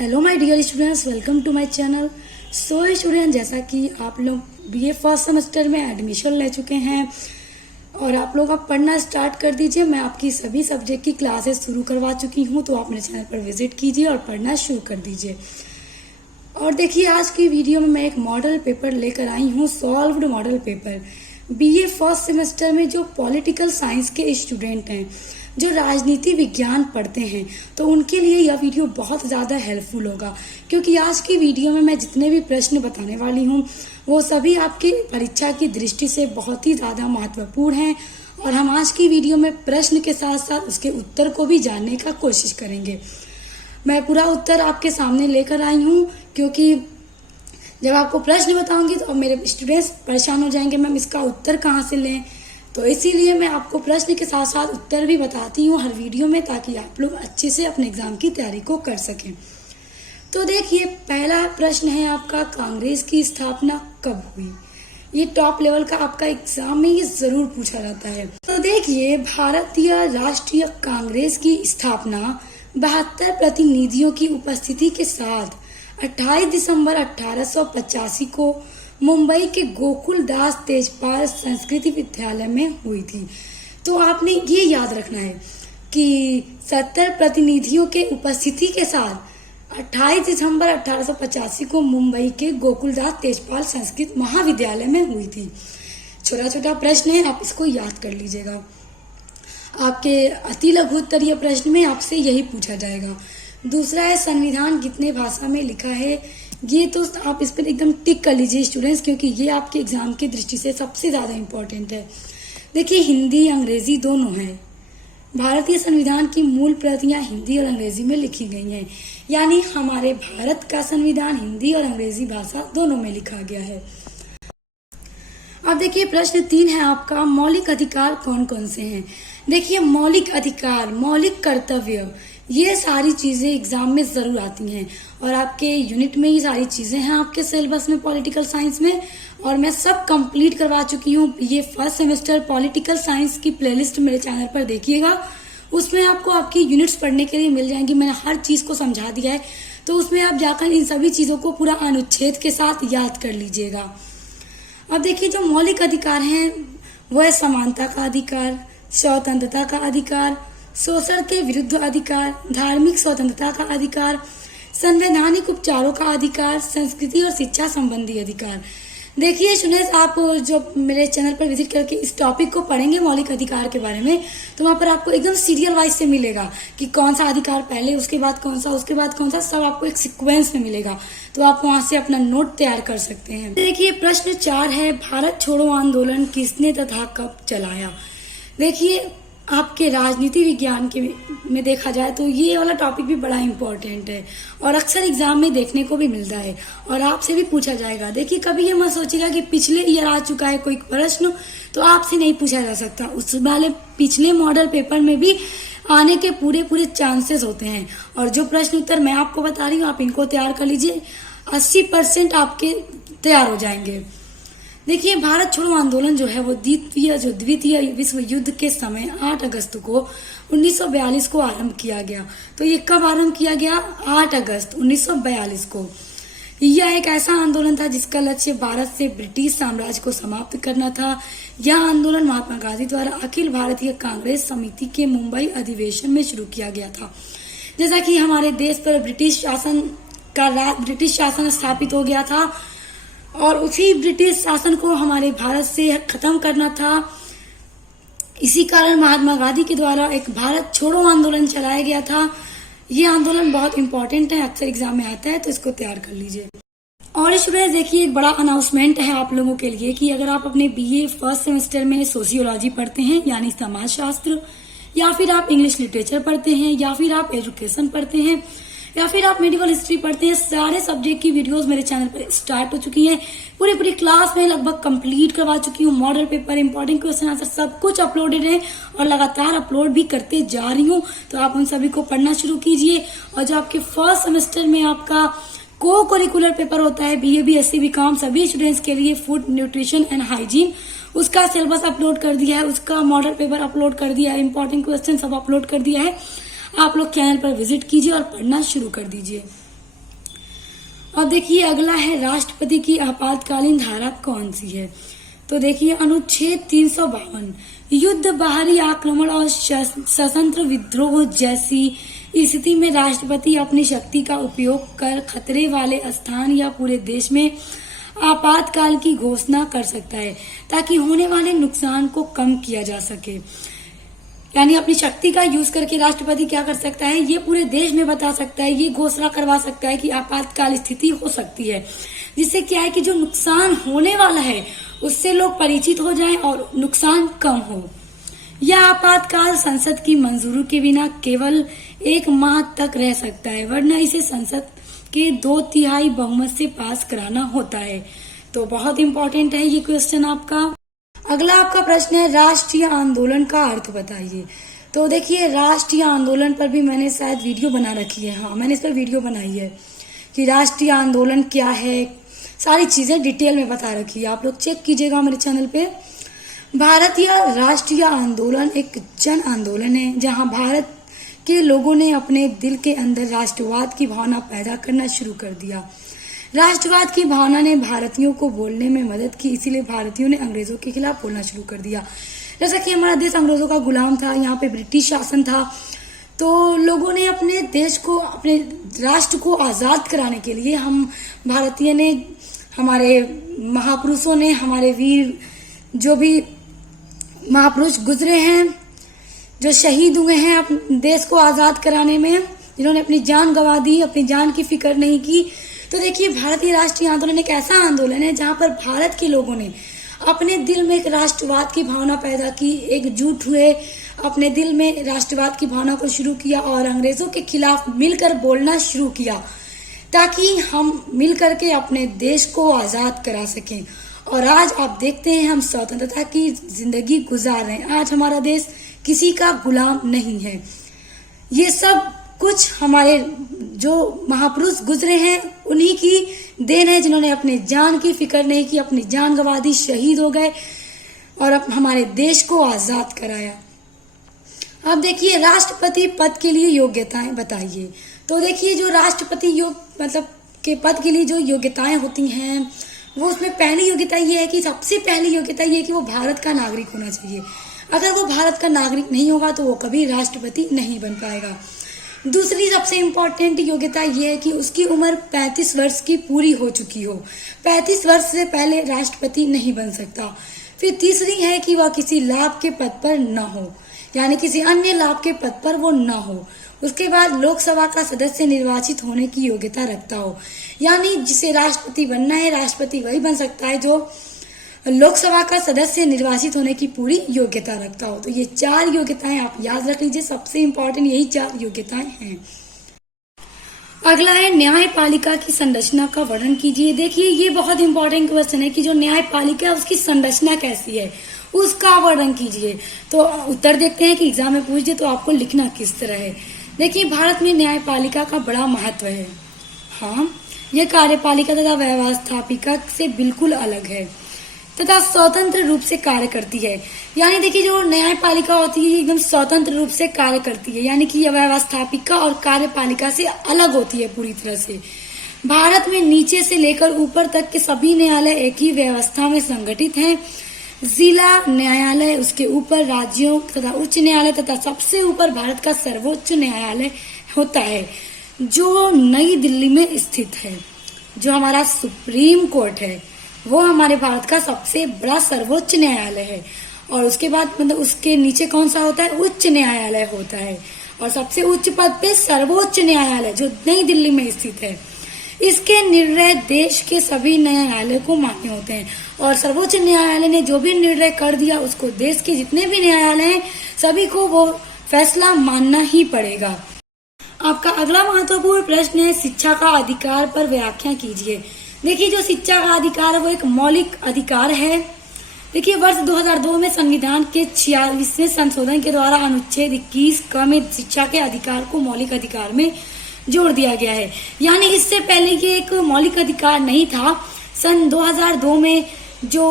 Hello my dear students, welcome to my channel. So student, जैसा कि आप लोग बीए फर्स्ट सेमेस्टर में एडमिशन ले चुके हैं और आप लोग अब पढ़ना स्टार्ट कर दीजिए। मैं आपकी सभी सब्जेक्ट की क्लासेस शुरू करवा चुकी हूं, तो आप मेरे चैनल पर विजिट कीजिए और पढ़ना शुरू कर दीजिए। और देखिए, आज की वीडियो में मैं एक मॉडल पेपर लेकर आई हूँ, solved model paper. BA first semester में जो पॉलिटिकल साइंस के स्टूडेंट हैं, जो राजनीति विज्ञान पढ़ते हैं, तो उनके लिए यह वीडियो बहुत ज़्यादा हेल्पफुल होगा, क्योंकि आज की वीडियो में मैं जितने भी प्रश्न बताने वाली हूँ वो सभी आपकी परीक्षा की दृष्टि से बहुत ही ज़्यादा महत्वपूर्ण हैं। और हम आज की वीडियो में प्रश्न के साथ साथ उसके उत्तर को भी जानने का कोशिश करेंगे। मैं पूरा उत्तर आपके सामने लेकर आई हूँ, क्योंकि जब आपको प्रश्न बताऊंगी तो मेरे स्टूडेंट्स परेशान हो जाएंगे, मैम इसका उत्तर कहाँ से लें। तो इसीलिए मैं आपको प्रश्न के साथ साथ उत्तर भी बताती हूँ हर वीडियो में, ताकि आप लोग अच्छे से अपने एग्जाम की तैयारी को कर सकें। तो देखिए, पहला प्रश्न है आपका, कांग्रेस की स्थापना कब हुई? ये टॉप लेवल का आपका एग्जाम में ये जरूर पूछा जाता है। तो देखिए, भारतीय राष्ट्रीय कांग्रेस की स्थापना 72 प्रतिनिधियों की उपस्थिति के साथ 28 दिसंबर 1885 को मुंबई के गोकुल दास तेजपाल संस्कृति विद्यालय में हुई थी। तो आपने ये याद रखना है कि 70 प्रतिनिधियों के उपस्थिति के साथ 28 दिसंबर 1885 को मुंबई के गोकुल दास तेजपाल संस्कृत महाविद्यालय में हुई थी। छोटा छोटा प्रश्न है, आप इसको याद कर लीजिएगा। आपके अति लघु उत्तरीय प्रश्न में आपसे यही पूछा जाएगा। दूसरा है, संविधान कितने भाषा में लिखा है? ये तो आप इस पर एकदम टिक कर लीजिए स्टूडेंट्स, क्योंकि ये आपके एग्जाम की दृष्टि से सबसे ज्यादा इम्पोर्टेंट है। देखिए, हिंदी अंग्रेजी दोनों है। भारतीय संविधान की मूल प्रतियां हिंदी और अंग्रेजी में लिखी गई हैं, यानी हमारे भारत का संविधान हिंदी और अंग्रेजी भाषा दोनों में लिखा गया है। अब देखिए, प्रश्न 3 है आपका, मौलिक अधिकार कौन कौन से हैं? देखिए, मौलिक अधिकार, मौलिक कर्तव्य, ये सारी चीजें एग्जाम में जरूर आती हैं और आपके यूनिट में ये सारी चीजें हैं आपके सिलेबस में पॉलिटिकल साइंस में। और मैं सब कंप्लीट करवा चुकी हूँ। ये फर्स्ट सेमेस्टर पॉलिटिकल साइंस की प्लेलिस्ट मेरे चैनल पर देखिएगा, उसमें आपको आपकी यूनिट्स पढ़ने के लिए मिल जाएंगी। मैंने हर चीज को समझा दिया है, तो उसमें आप जाकर इन सभी चीजों को पूरा अनुच्छेद के साथ याद कर लीजिएगा। अब देखिए, जो मौलिक अधिकार हैं वो है समानता का अधिकार, स्वतंत्रता का अधिकार, शोषण के विरुद्ध अधिकार, धार्मिक स्वतंत्रता का अधिकार, संवैधानिक उपचारों का अधिकार, संस्कृति और शिक्षा संबंधी अधिकार। देखिए स्टूडेंट्स, आप जो मेरे चैनल पर विजिट करके इस टॉपिक को पढ़ेंगे मौलिक अधिकार के बारे में, तो वहाँ पर आपको एकदम सीरियल वाइज से मिलेगा कि कौन सा अधिकार पहले, उसके बाद कौन सा, उसके बाद कौन सा, सब आपको एक सीक्वेंस में मिलेगा। तो आप वहाँ से अपना नोट तैयार कर सकते हैं। देखिए, प्रश्न 4 है, भारत छोड़ो आंदोलन किसने तथा कब चलाया? देखिए, आपके राजनीति विज्ञान के में देखा जाए तो ये वाला टॉपिक भी बड़ा इम्पोर्टेंट है और अक्सर एग्जाम में देखने को भी मिलता है और आपसे भी पूछा जाएगा। देखिए, कभी ये मत सोचिएगा कि पिछले ईयर आ चुका है कोई प्रश्न तो आपसे नहीं पूछा जा सकता। उस वाले पिछले मॉडल पेपर में भी आने के पूरे चांसेस होते हैं। और जो प्रश्न उत्तर मैं आपको बता रही हूँ, आप इनको तैयार कर लीजिए, 80% आपके तैयार हो जाएंगे। देखिए, भारत छोड़ो आंदोलन जो है वो द्वितीय विश्व युद्ध के समय 8 अगस्त को 1942 को आरंभ किया गया। तो ये कब आरंभ किया गया? 8 अगस्त 1942 को। यह एक ऐसा आंदोलन था जिसका लक्ष्य भारत से ब्रिटिश साम्राज्य को समाप्त करना था। यह आंदोलन महात्मा गांधी द्वारा अखिल भारतीय कांग्रेस समिति के मुंबई अधिवेशन में शुरू किया गया था। जैसा कि हमारे देश पर ब्रिटिश शासन स्थापित हो गया था और उसी ब्रिटिश शासन को हमारे भारत से खत्म करना था। इसी कारण महात्मा गांधी के द्वारा एक भारत छोड़ो आंदोलन चलाया गया था। ये आंदोलन बहुत इंपॉर्टेंट है, अक्सर एग्जाम में आता है, तो इसको तैयार कर लीजिए। और स्टूडेंट्स, देखिए, एक बड़ा अनाउंसमेंट है आप लोगों के लिए कि अगर आप अपने बीए फर्स्ट सेमेस्टर में सोशियोलॉजी पढ़ते हैं यानी समाजशास्त्र, या फिर आप इंग्लिश लिटरेचर पढ़ते हैं, या फिर आप एजुकेशन पढ़ते हैं, या फिर आप मेडिकल हिस्ट्री पढ़ते हैं, सारे सब्जेक्ट की वीडियोस मेरे चैनल पर स्टार्ट हो चुकी हैं। पूरी क्लास में लगभग कंप्लीट करवा चुकी हूँ। Model paper, important question answer सब कुछ अपलोडेड है और लगातार अपलोड भी करते जा रही हूँ। तो आप उन सभी को पढ़ना शुरू कीजिए। और जो आपके फर्स्ट सेमेस्टर में आपका को करिकुलर पेपर होता है बीए बीएससी बीकॉम सभी स्टूडेंट्स के लिए, फूड न्यूट्रिशन एंड हाइजीन, उसका सिलेबस अपलोड कर दिया है, उसका मॉडल पेपर अपलोड कर दिया है, इंपॉर्टेंट क्वेश्चन सब अपलोड कर दिया है। आप लोग चैनल पर विजिट कीजिए और पढ़ना शुरू कर दीजिए। अब देखिए अगला है राष्ट्रपति की आपातकालीन धारा कौन सी है। तो देखिए अनुच्छेद 352 युद्ध, बाहरी आक्रमण और सशस्त्र विद्रोह जैसी स्थिति में राष्ट्रपति अपनी शक्ति का उपयोग कर खतरे वाले स्थान या पूरे देश में आपातकाल की घोषणा कर सकता है ताकि होने वाले नुकसान को कम किया जा सके। यानी अपनी शक्ति का यूज करके राष्ट्रपति क्या कर सकता है, ये पूरे देश में बता सकता है, ये घोषणा करवा सकता है कि आपातकाल स्थिति हो सकती है, जिससे क्या है कि जो नुकसान होने वाला है उससे लोग परिचित हो जाएं और नुकसान कम हो। यह आपातकाल संसद की मंजूरी के बिना केवल 1 माह तक रह सकता है, वरना इसे संसद के 2/3 बहुमत से पास कराना होता है। तो बहुत इंपॉर्टेंट है ये क्वेश्चन आपका। अगला आपका प्रश्न है राष्ट्रीय आंदोलन का अर्थ बताइए। तो देखिए राष्ट्रीय आंदोलन पर भी मैंने शायद वीडियो बना रखी है, हाँ मैंने इस पर वीडियो बनाई है कि राष्ट्रीय आंदोलन क्या है, सारी चीजें डिटेल में बता रखी है, आप लोग चेक कीजिएगा मेरे चैनल पे। भारतीय राष्ट्रीय आंदोलन एक जन आंदोलन है जहां भारत के लोगों ने अपने दिल के अंदर राष्ट्रवाद की भावना पैदा करना शुरू कर दिया। राष्ट्रवाद की भावना ने भारतीयों को बोलने में मदद की, इसीलिए भारतीयों ने अंग्रेजों के खिलाफ बोलना शुरू कर दिया। जैसा कि हमारा देश अंग्रेजों का गुलाम था, यहाँ पे ब्रिटिश शासन था, तो लोगों ने अपने देश को, अपने राष्ट्र को आजाद कराने के लिए हम भारतीय ने, हमारे महापुरुषों ने, हमारे वीर जो भी महापुरुष गुजरे हैं, जो शहीद हुए हैं अपने देश को आजाद कराने में, जिन्होंने अपनी जान गंवा दी, अपनी जान की फिक्र नहीं की। तो देखिए भारतीय राष्ट्रीय आंदोलन एक ऐसा आंदोलन है जहां पर भारत के लोगों ने अपने दिल में एक राष्ट्रवाद की भावना पैदा की, एकजुट हुए, अपने दिल में राष्ट्रवाद की भावना को शुरू किया और अंग्रेजों के खिलाफ मिलकर बोलना शुरू किया ताकि हम मिलकर के अपने देश को आजाद करा सकें। और आज आप देखते हैं हम स्वतंत्रता की जिंदगी गुजार रहे हैं। आज हमारा देश किसी का गुलाम नहीं है। ये सब कुछ हमारे जो महापुरुष गुजरे हैं उन्हीं की देन है, जिन्होंने अपने जान की फिक्र नहीं की, अपनी जान गंवा दी, शहीद हो गए और अब हमारे देश को आजाद कराया। अब देखिए राष्ट्रपति पद के लिए योग्यताएं बताइए। तो देखिए जो राष्ट्रपति मतलब के पद के लिए जो योग्यताएं होती हैं वो, उसमें पहली योग्यता ये है कि सबसे पहली योग्यता ये है कि वो भारत का नागरिक होना चाहिए। अगर वो भारत का नागरिक नहीं होगा तो वो कभी राष्ट्रपति नहीं बन पाएगा। दूसरी सबसे इम्पोर्टेंट योग्यता यह है कि उसकी उम्र 35 वर्ष की पूरी हो चुकी हो। 35 वर्ष से पहले राष्ट्रपति नहीं बन सकता। फिर तीसरी है कि वह किसी लाभ के पद पर न हो, यानी किसी अन्य लाभ के पद पर वो न हो। उसके बाद लोकसभा का सदस्य निर्वाचित होने की योग्यता रखता हो, यानी जिसे राष्ट्रपति बनना है राष्ट्रपति वही बन सकता है जो लोकसभा का सदस्य निर्वाचित होने की पूरी योग्यता रखता हो। तो ये 4 योग्यताएं आप याद रख लीजिए, सबसे इम्पोर्टेंट यही 4 योग्यताएं हैं। अगला है न्यायपालिका की संरचना का वर्णन कीजिए। देखिए ये बहुत इंपॉर्टेंट क्वेश्चन है कि जो न्यायपालिका है उसकी संरचना कैसी है, उसका वर्णन कीजिए। तो उत्तर देखते हैं कि एग्जाम में पूछ दे तो आपको लिखना किस तरह है। देखिए भारत में न्यायपालिका का बड़ा महत्व है। हाँ, यह कार्यपालिका तथा व्यवस्थापिका से बिल्कुल अलग है तथा स्वतंत्र रूप से कार्य करती है। यानी देखिए जो न्यायपालिका होती है एकदम स्वतंत्र रूप से कार्य करती है, यानी कि यह व्यवस्थापिका और कार्यपालिका से अलग होती है पूरी तरह से। भारत में नीचे से लेकर ऊपर तक के सभी न्यायालय एक ही व्यवस्था में संगठित हैं। जिला न्यायालय, उसके ऊपर राज्यों तथा उच्च न्यायालय तथा सबसे ऊपर भारत का सर्वोच्च न्यायालय होता है जो नई दिल्ली में स्थित है। जो हमारा सुप्रीम कोर्ट है वो हमारे भारत का सबसे बड़ा सर्वोच्च न्यायालय है। और उसके बाद मतलब उसके नीचे कौन सा होता है, उच्च न्यायालय होता है। और सबसे उच्च पद पे सर्वोच्च न्यायालय जो नई दिल्ली में स्थित है। इसके निर्णय देश के सभी न्यायालय को मान्य होते हैं और सर्वोच्च न्यायालय ने जो भी निर्णय कर दिया उसको देश के जितने भी न्यायालय हैं सभी को वो फैसला मानना ही पड़ेगा। आपका अगला महत्वपूर्ण प्रश्न है शिक्षा का अधिकार पर व्याख्या कीजिए। देखिए जो शिक्षा का अधिकार है वो एक मौलिक अधिकार है। देखिए वर्ष 2002 में संविधान के 46वें संशोधन के द्वारा अनुच्छेद 21 क में शिक्षा के अधिकार को मौलिक अधिकार में जोड़ दिया गया है। यानी इससे पहले ये एक मौलिक अधिकार नहीं था। सन 2002 में जो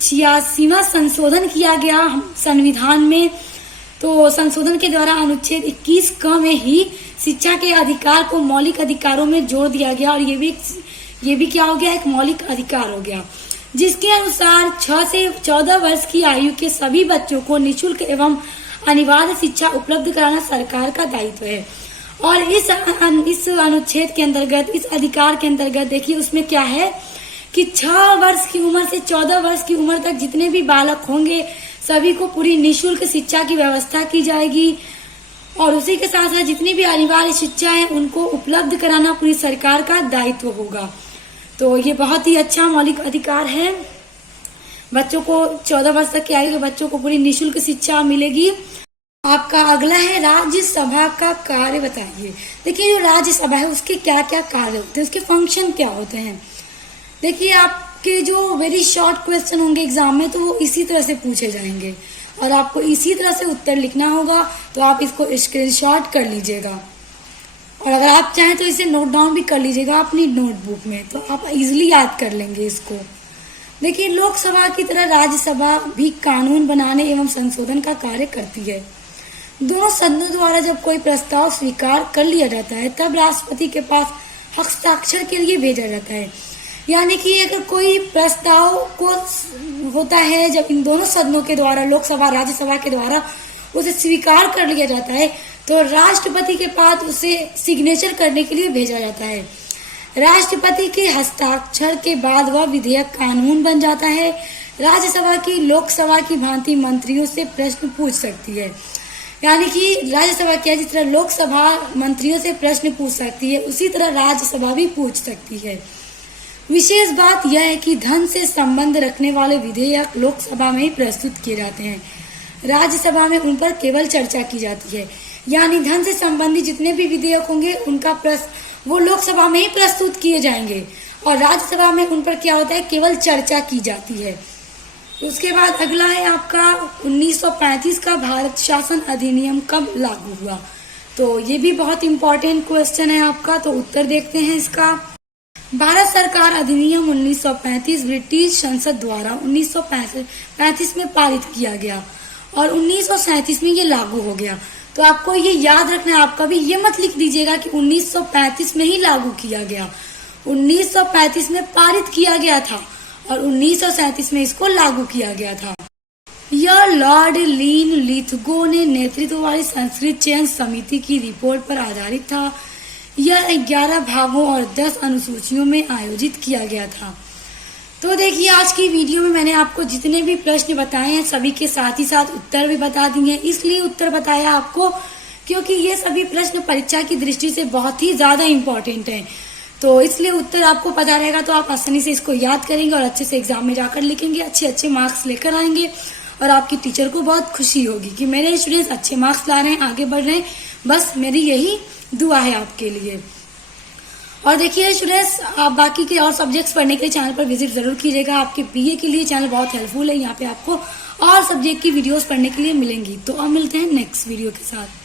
86वां संशोधन किया गया संविधान में, तो संशोधन के द्वारा अनुच्छेद 21 क में ही शिक्षा के अधिकार को मौलिक अधिकारों में जोड़ दिया गया और ये भी ये भी क्या हो गया, एक मौलिक अधिकार हो गया, जिसके अनुसार 6 से 14 वर्ष की आयु के सभी बच्चों को निःशुल्क एवं अनिवार्य शिक्षा उपलब्ध कराना सरकार का दायित्व है। और इस अनुच्छेद के अंतर्गत, इस अधिकार के अंतर्गत देखिए उसमें क्या है कि 6 वर्ष की उम्र से 14 वर्ष की उम्र तक जितने भी बालक होंगे सभी को पूरी निःशुल्क शिक्षा की व्यवस्था की जाएगी। और उसी के साथ साथ जितनी भी अनिवार्य शिक्षा है उनको उपलब्ध कराना पूरी सरकार का दायित्व होगा। तो ये बहुत ही अच्छा मौलिक अधिकार है। बच्चों को 14 वर्ष तक की आयु के बच्चों को पूरी निःशुल्क शिक्षा मिलेगी। आपका अगला है राज्यसभा का कार्य बताइए। देखिए जो राज्यसभा है उसके क्या क्या कार्य होते हैं, उसके फंक्शन क्या होते हैं। देखिए आपके जो वेरी शॉर्ट क्वेश्चन होंगे एग्जाम में तो वो इसी तरह से पूछे जाएंगे और आपको इसी तरह से उत्तर लिखना होगा। तो आप इसको स्क्रीनशॉट कर लीजिएगा और अगर आप चाहें तो इसे नोट डाउन भी कर लीजिएगा अपनी नोटबुक में, तो आप इजिली याद कर लेंगे इसको। देखिए लोकसभा की तरह राज्यसभा भी कानून बनाने एवं संशोधन का कार्य करती है। दोनों सदनों द्वारा जब कोई प्रस्ताव स्वीकार कर लिया जाता है तब राष्ट्रपति के पास हस्ताक्षर के लिए भेजा जाता है। यानी कि अगर कोई प्रस्ताव को होता है जब इन दोनों सदनों के द्वारा, लोकसभा राज्यसभा के द्वारा उसे स्वीकार कर लिया जाता है तो राष्ट्रपति के पास उसे सिग्नेचर करने के लिए भेजा जाता है। राष्ट्रपति के हस्ताक्षर के बाद वह विधेयक कानून बन जाता है। राज्यसभा की लोकसभा की भांति मंत्रियों से प्रश्न पूछ सकती है। यानी कि राज्यसभा क्या, जिस तरह लोकसभा मंत्रियों से प्रश्न पूछ सकती है उसी तरह राज्यसभा भी पूछ सकती है। विशेष बात यह है कि धन से संबंध रखने वाले विधेयक लोकसभा में ही प्रस्तुत किए जाते हैं, राज्यसभा में उन पर केवल चर्चा की जाती है। यानी धन से संबंधित जितने भी विधेयक होंगे उनका वो लोकसभा में ही प्रस्तुत किए जाएंगे और राज्यसभा में उन पर क्या होता है, केवल चर्चा की जाती है। उसके बाद अगला है आपका 1935 का भारत शासन अधिनियम कब लागू हुआ। तो ये भी बहुत इंपॉर्टेंट क्वेश्चन है आपका, तो उत्तर देखते हैं इसका। भारत सरकार अधिनियम 1935 ब्रिटिश संसद द्वारा 1935 में पारित किया गया और 1937 में ये लागू हो गया। तो आपको ये याद रखना है, आप कभी ये मत लिख दीजिएगा कि 1935 में ही लागू किया गया। 1935 में पारित किया गया था और 1937 में इसको लागू किया गया था। यह लॉर्ड लीन लिथगो ने नेतृत्व वाली संस्कृत चयन समिति की रिपोर्ट पर आधारित था। यह 11 भागों और 10 अनुसूचियों में आयोजित किया गया था। तो देखिए आज की वीडियो में मैंने आपको जितने भी प्रश्न बताए हैं सभी के साथ ही साथ उत्तर भी बता दिए हैं। इसलिए उत्तर बताया आपको क्योंकि ये सभी प्रश्न परीक्षा की दृष्टि से बहुत ही ज्यादा इम्पोर्टेंट हैं। तो इसलिए उत्तर आपको पता रहेगा तो आप आसानी से इसको याद करेंगे और अच्छे से एग्जाम में जाकर लिखेंगे, अच्छे मार्क्स लेकर आएंगे और आपकी टीचर को बहुत खुशी होगी कि मेरे स्टूडेंट्स अच्छे मार्क्स ला रहे हैं, आगे बढ़ रहे हैं। बस मेरी यही दुआ है आपके लिए। और देखिए स्टूडेंट्स, आप बाकी के और सब्जेक्ट्स पढ़ने के लिए चैनल पर विजिट जरूर कीजिएगा। आपके बीए के लिए चैनल बहुत हेल्पफुल है, यहाँ पे आपको और सब्जेक्ट की वीडियोस पढ़ने के लिए मिलेंगी। तो अब मिलते हैं नेक्स्ट वीडियो के साथ।